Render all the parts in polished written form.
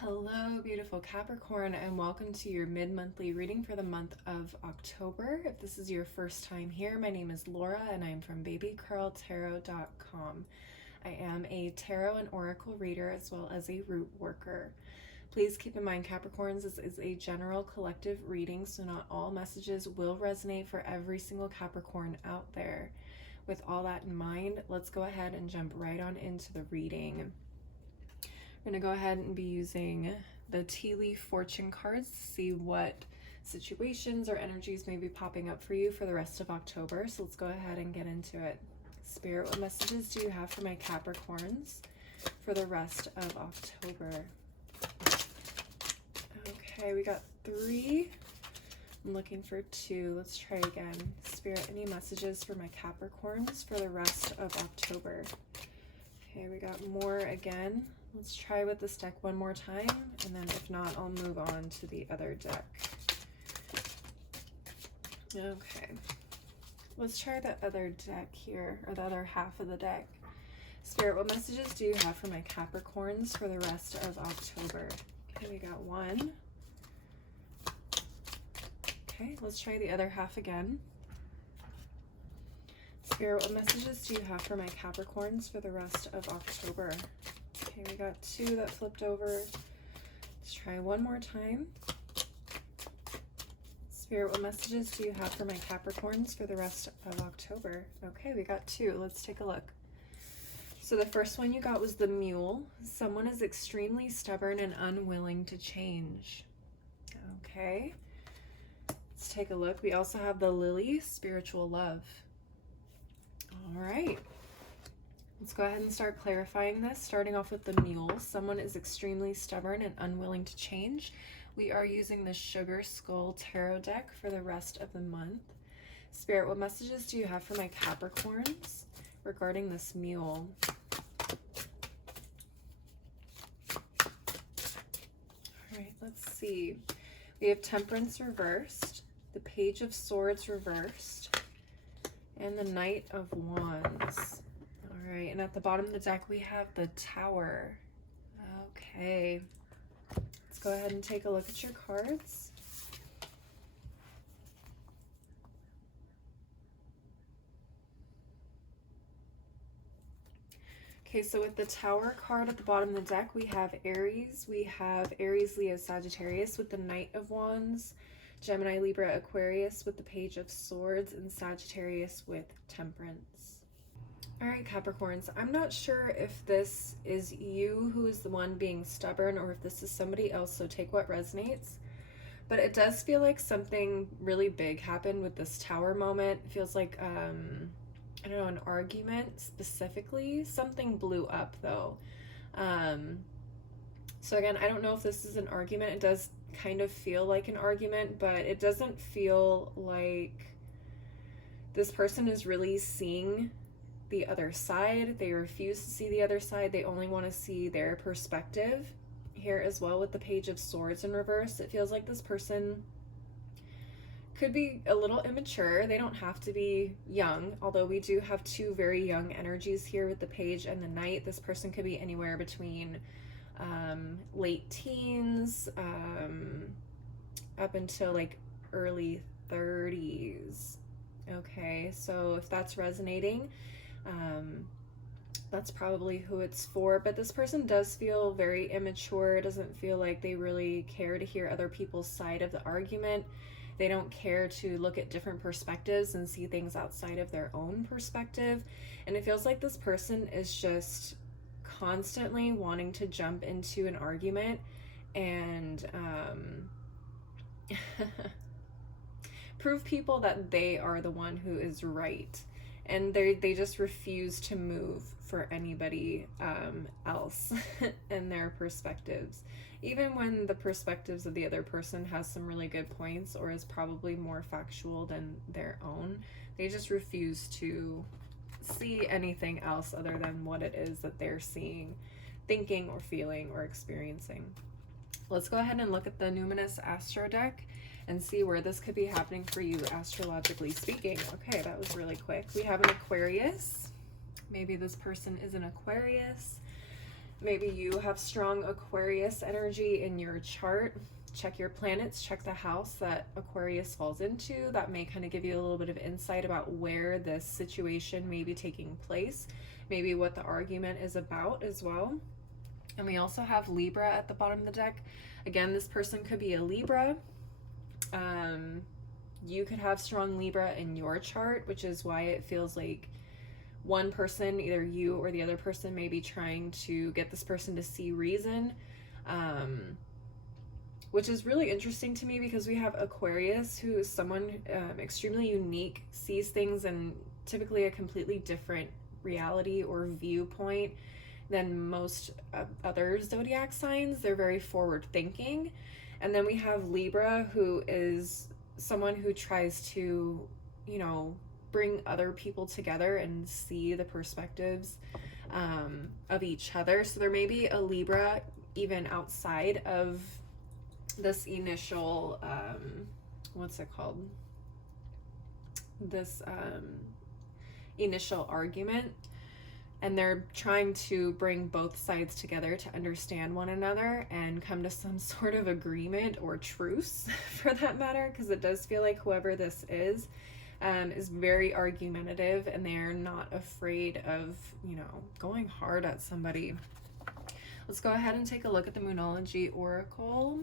Hello, beautiful Capricorn, and welcome to your mid-monthly reading for the month of October. If this is your first time here, my name is Laura, and I am from babycurltarot.com. I am a tarot and oracle reader as well as a root worker. Please keep in mind, Capricorns, this is a general collective reading, so not all messages will resonate for every single Capricorn out there. With all that in mind, let's go ahead and jump right on into the reading. I'm going to go ahead and be using the tea leaf fortune cards to see what situations or energies may be popping up for you for the rest of October. So let's go ahead and get into it. Spirit, what messages do you have for my Capricorns for the rest of October? Okay, we got 3. I'm looking for 2. Let's try again. Spirit, any messages for my Capricorns for the rest of October? Okay, we got more again. Let's try with this deck one more time, and then if not, I'll move on to the other deck. Okay, let's try the other deck here, or the other half of the deck. Spirit, what messages do you have for my Capricorns for the rest of October? Okay, we got 1. Okay, let's try the other half again. Spirit, what messages do you have for my Capricorns for the rest of October? Okay, we got 2 that flipped over. Let's try one more time. Spirit, what messages do you have for my Capricorns for the rest of October? Okay, we got 2. Let's take a look. So the first one you got was the Mule. Someone is extremely stubborn and unwilling to change. Okay. Let's take a look. We also have the Lily, spiritual love. All right. Let's go ahead and start clarifying this, starting off with the Mule. Someone is extremely stubborn and unwilling to change. We are using the Sugar Skull Tarot deck for the rest of the month. Spirit, what messages do you have for my Capricorns regarding this Mule? All right, let's see. We have Temperance reversed, the Page of Swords reversed, and the Knight of Wands. All right, and at the bottom of the deck, we have the Tower. Okay, let's go ahead and take a look at your cards. Okay, so with the Tower card at the bottom of the deck, we have Aries, Leo, Sagittarius with the Knight of Wands, Gemini, Libra, Aquarius with the Page of Swords, and Sagittarius with Temperance. All right, Capricorns, I'm not sure if this is you who is the one being stubborn or if this is somebody else, so take what resonates. But it does feel like something really big happened with this Tower moment. It feels like, I don't know, an argument specifically. Something blew up, though. So again, I don't know if this is an argument. It does kind of feel like an argument, but it doesn't feel like this person is really seeing the other side. They refuse to see the other side. They only want to see their perspective. Here as well with the Page of Swords in reverse, it feels like this person could be a little immature. They don't have to be young, although we do have 2 very young energies here with the Page and the Knight. This person could be anywhere between late teens up until like early 30s. Okay, so if that's resonating, that's probably who it's for. But this person does feel very immature. It doesn't feel like they really care to hear other people's side of the argument. They don't care to look at different perspectives and see things outside of their own perspective. And it feels like this person is just constantly wanting to jump into an argument and prove people that they are the one who is right. And they just refuse to move for anybody else and their perspectives. Even when the perspectives of the other person has some really good points or is probably more factual than their own, they just refuse to see anything else other than what it is that they're seeing, thinking, or feeling, or experiencing. Let's go ahead and look at the Numinous Astro deck and see where this could be happening for you, astrologically speaking. Okay, that was really quick. We have an Aquarius. Maybe this person is an Aquarius. Maybe you have strong Aquarius energy in your chart. Check your planets, check the house that Aquarius falls into. That may kind of give you a little bit of insight about where this situation may be taking place, maybe what the argument is about as well. And we also have Libra at the bottom of the deck. Again, this person could be a Libra. You could have strong Libra in your chart, which is why it feels like one person, either you or the other person, may be trying to get this person to see reason, which is really interesting to me because we have Aquarius, who is someone extremely unique, sees things in typically a completely different reality or viewpoint than most other zodiac signs. They're very forward thinking. And then we have Libra, who is someone who tries to, you know, bring other people together and see the perspectives of each other. So there may be a Libra even outside of this initial, what's it called? This initial argument. And they're trying to bring both sides together to understand one another and come to some sort of agreement or truce for that matter, because it does feel like whoever this is very argumentative, and they're not afraid of, you know, going hard at somebody. Let's go ahead and take a look at the Moonology Oracle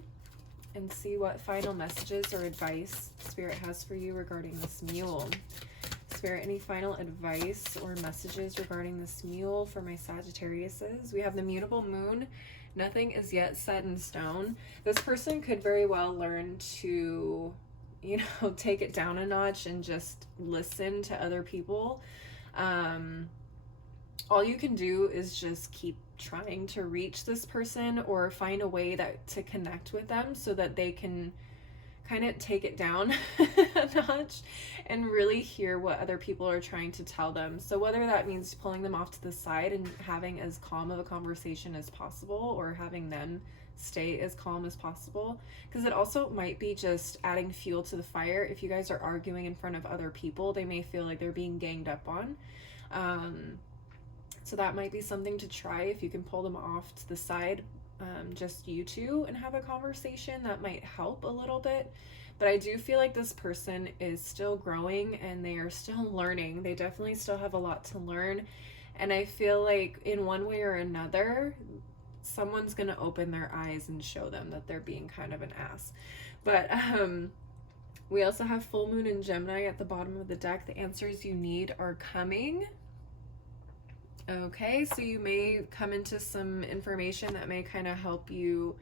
and see what final messages or advice Spirit has for you regarding this mule. Spirit, any final advice or messages regarding this mule for my Sagittariuses? We have the mutable moon. Nothing is yet set in stone. This person could very well learn to, you know, take it down a notch and just listen to other people. All you can do is just keep trying to reach this person or find a way to connect with them so that they can kind of take it down a notch and really hear what other people are trying to tell them. So whether that means pulling them off to the side and having as calm of a conversation as possible, or having them stay as calm as possible, because it also might be just adding fuel to the fire. If you guys are arguing in front of other people, they may feel like they're being ganged up on. So that might be something to try. If you can pull them off to the side, just you two, and have a conversation, that might help a little bit. But I do feel like this person is still growing and they are still learning. They definitely still have a lot to learn. And I feel like in one way or another, someone's going to open their eyes and show them that they're being kind of an ass. But we also have full moon in Gemini at the bottom of the deck. The answers you need are coming. Okay, so you may come into some information that may kind of help you,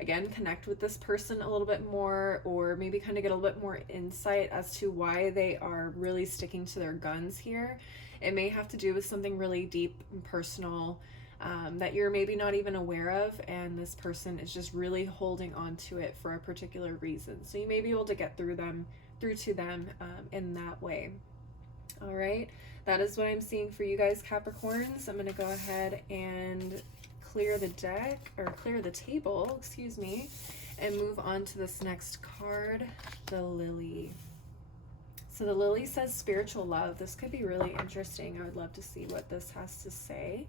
again, connect with this person a little bit more, or maybe kind of get a little bit more insight as to why they are really sticking to their guns here. It may have to do with something really deep and personal that you're maybe not even aware of, and this person is just really holding on to it for a particular reason. So you may be able to get through to them in that way. All right. That is what I'm seeing for you guys, Capricorns. I'm going to go ahead and clear the deck, or clear the table, excuse me, and move on to this next card, the Lily. So the Lily says spiritual love. This could be really interesting. I would love to see what this has to say.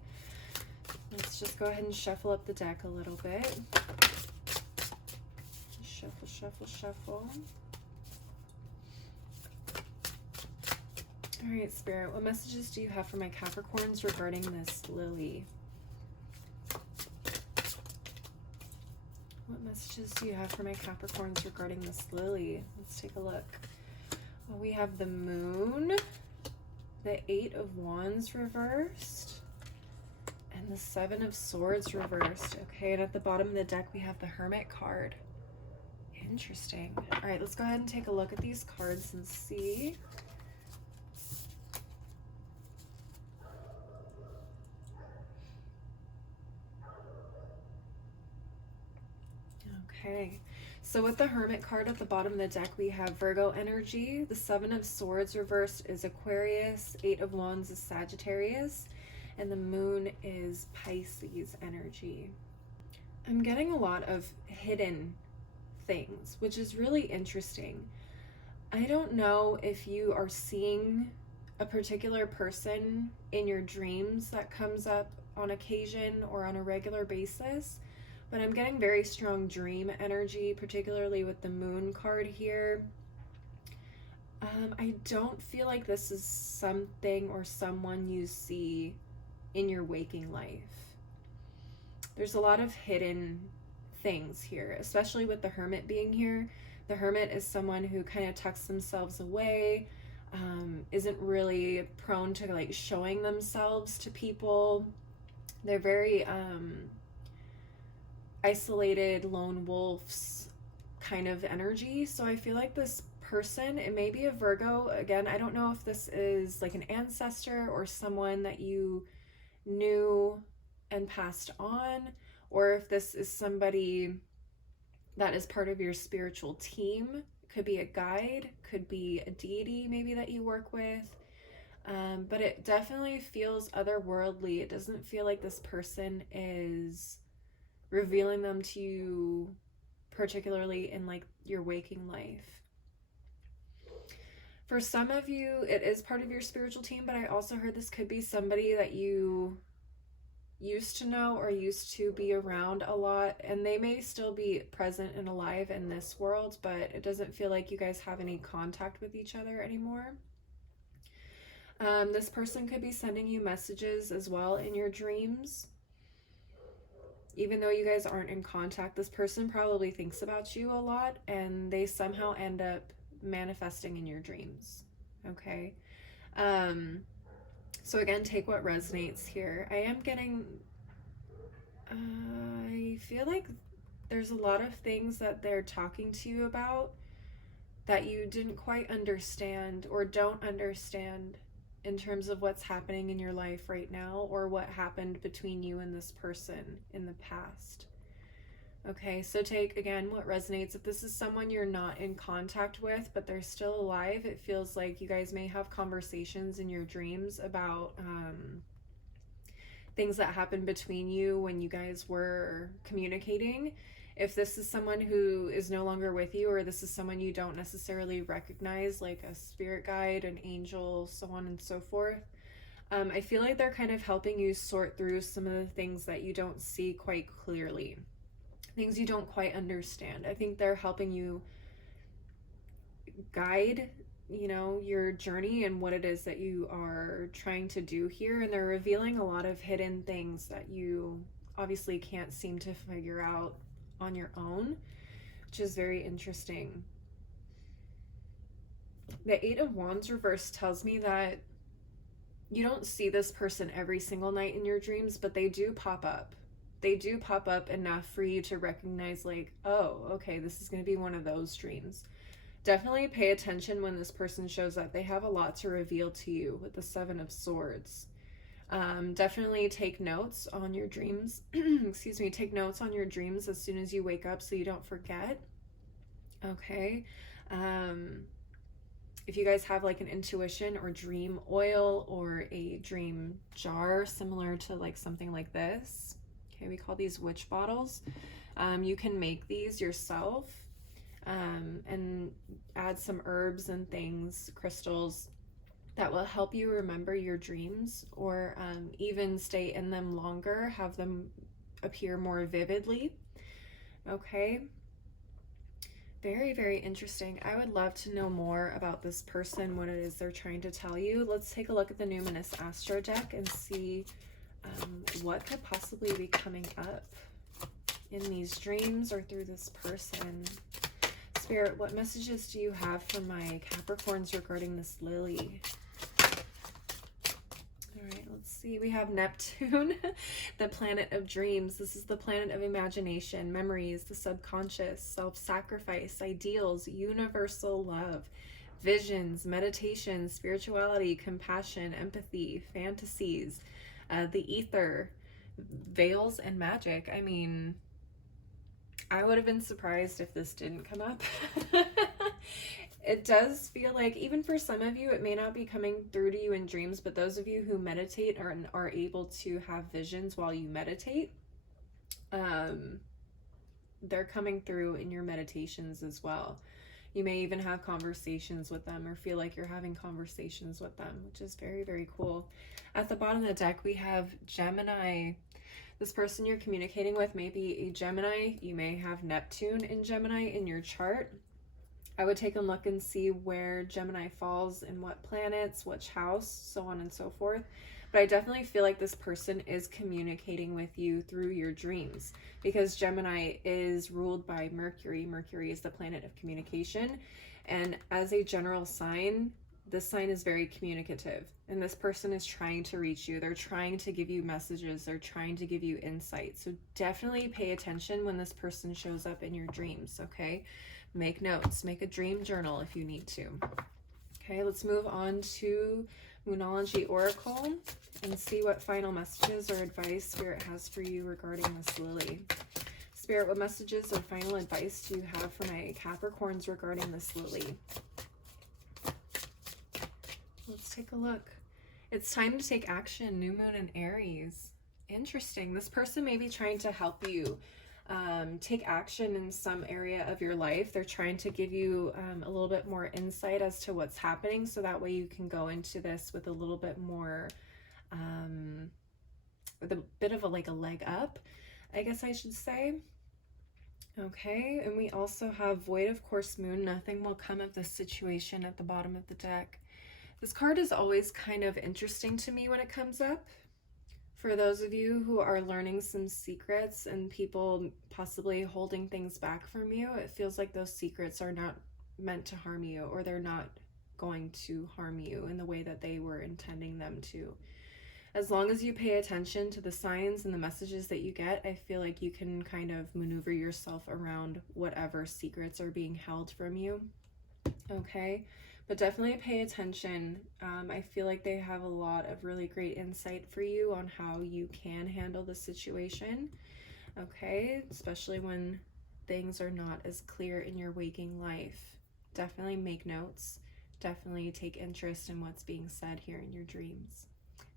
Let's just go ahead and shuffle up the deck a little bit. Shuffle, shuffle, shuffle. All right, Spirit, what messages do you have for my Capricorns regarding this Lily? What messages do you have for my Capricorns regarding this Lily? Let's take a look. Well, we have the Moon, the Eight of Wands reversed, and the Seven of Swords reversed. Okay, and at the bottom of the deck, we have the Hermit card. Interesting. All right, let's go ahead and take a look at these cards and see. Okay, so with the Hermit card at the bottom of the deck, we have Virgo energy. The Seven of Swords reversed is Aquarius. Eight of Wands is Sagittarius. And the Moon is Pisces energy. I'm getting a lot of hidden things, which is really interesting. I don't know if you are seeing a particular person in your dreams that comes up on occasion or on a regular basis, but I'm getting very strong dream energy, particularly with the moon card here. I don't feel like this is something or someone you see in your waking life. There's a lot of hidden things here, especially with the Hermit being here. The Hermit is someone who kind of tucks themselves away, isn't really prone to like showing themselves to people. They're very isolated lone wolves kind of energy. So I feel like this person, it may be a Virgo. Again, I don't know if this is like an ancestor or someone that you knew and passed on, or if this is somebody that is part of your spiritual team. Could be a guide, could be a deity maybe that you work with. But it definitely feels otherworldly. It doesn't feel like this person is revealing them to you, particularly in like your waking life. For some of you, it is part of your spiritual team, but I also heard this could be somebody that you used to know or used to be around a lot, and they may still be present and alive in this world, but it doesn't feel like you guys have any contact with each other anymore. This person could be sending you messages as well in your dreams. Even though you guys aren't in contact, this person probably thinks about you a lot, and they somehow end up manifesting in your dreams. Okay. So again, take what resonates here. I feel like there's a lot of things that they're talking to you about that you didn't quite understand or don't understand in terms of what's happening in your life right now, or what happened between you and this person in the past. Okay, so take again what resonates. If this is someone you're not in contact with, but they're still alive, it feels like you guys may have conversations in your dreams about things that happened between you when you guys were communicating. If this is someone who is no longer with you, or this is someone you don't necessarily recognize, like a spirit guide, an angel, so on and so forth, I feel like they're kind of helping you sort through some of the things that you don't see quite clearly, things you don't quite understand. I think they're helping you guide, your journey and what it is that you are trying to do here. And they're revealing a lot of hidden things that you obviously can't seem to figure out on your own, which is very interesting. The Eight of Wands reverse tells me that you don't see this person every single night in your dreams, but they do pop up. They do pop up enough for you to recognize, like, oh, okay, this is going to be one of those dreams. Definitely pay attention when this person shows up. They have a lot to reveal to you with the Seven of Swords. Definitely take notes on your dreams. Excuse me, take notes on your dreams as soon as you wake up so you don't forget. Okay. If you guys have like an intuition or dream oil or a dream jar similar to like something like this, okay, we call these witch bottles. You can make these yourself and add some herbs and things, crystals, that will help you remember your dreams, or even stay in them longer, have them appear more vividly. Okay. Very, very interesting. I would love to know more about this person, what it is they're trying to tell you. Let's take a look at the Numinous Astro deck and see what could possibly be coming up in these dreams or through this person. Spirit, what messages do you have for my Capricorns regarding this lily? All right, let's see. We have Neptune, the planet of dreams. This is the planet of imagination, memories, the subconscious, self-sacrifice, ideals, universal love, visions, meditation, spirituality, compassion, empathy, fantasies, the ether, veils, and magic. I mean, I would have been surprised if this didn't come up. It does feel like, even for some of you, it may not be coming through to you in dreams, but those of you who meditate are able to have visions while you meditate. They're coming through in your meditations as well. You may even have conversations with them or feel like you're having conversations with them, which is very, very cool. At the bottom of the deck, we have Gemini. This person you're communicating with may be a Gemini. You may have Neptune in Gemini in your chart. I would take a look and see where Gemini falls in what planets, which house, so on and so forth. But I definitely feel like this person is communicating with you through your dreams, because Gemini is ruled by Mercury. Mercury is the planet of communication. And as a general sign, this sign is very communicative. And this person is trying to reach you. They're trying to give you messages. They're trying to give you insight. So definitely pay attention when this person shows up in your dreams, okay? Make notes, make a dream journal if you need to. Okay, let's move on to Moonology Oracle and see what final messages or advice Spirit has for you regarding this lily. Spirit, what messages or final advice do you have for my Capricorns regarding this lily? Let's take a look. It's time to take action, new moon in Aries. Interesting. This person may be trying to help you take action in some area of your life. They're trying to give you a little bit more insight as to what's happening, so that way you can go into this with a little bit more, with a bit of a leg up, I guess I should say. Okay, and we also have Void of Course Moon. Nothing will come of this situation at the bottom of the deck. This card is always kind of interesting to me when it comes up. For those of you who are learning some secrets and people possibly holding things back from you, it feels like those secrets are not meant to harm you, or they're not going to harm you in the way that they were intending them to. As long as you pay attention to the signs and the messages that you get, I feel like you can kind of maneuver yourself around whatever secrets are being held from you. Okay? But definitely pay attention. I feel like they have a lot of really great insight for you on how you can handle the situation. Okay, especially when things are not as clear in your waking life. Definitely make notes. Definitely take interest in what's being said here in your dreams.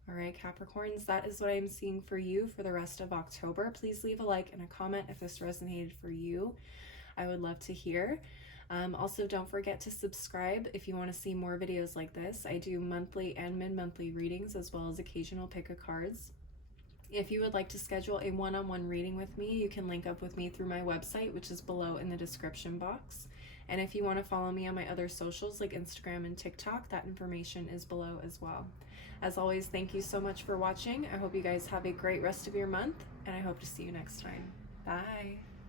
All right, Capricorns, that is what I'm seeing for you for the rest of October. Please leave a like and a comment if this resonated for you. I would love to hear. Also, don't forget to subscribe if you want to see more videos like this. I do monthly and mid-monthly readings, as well as occasional pick a cards. If you would like to schedule a one-on-one reading with me, you can link up with me through my website, which is below in the description box. And if you want to follow me on my other socials like Instagram and TikTok, that information is below as well. As always, thank you so much for watching. I hope you guys have a great rest of your month, and I hope to see you next time. Bye.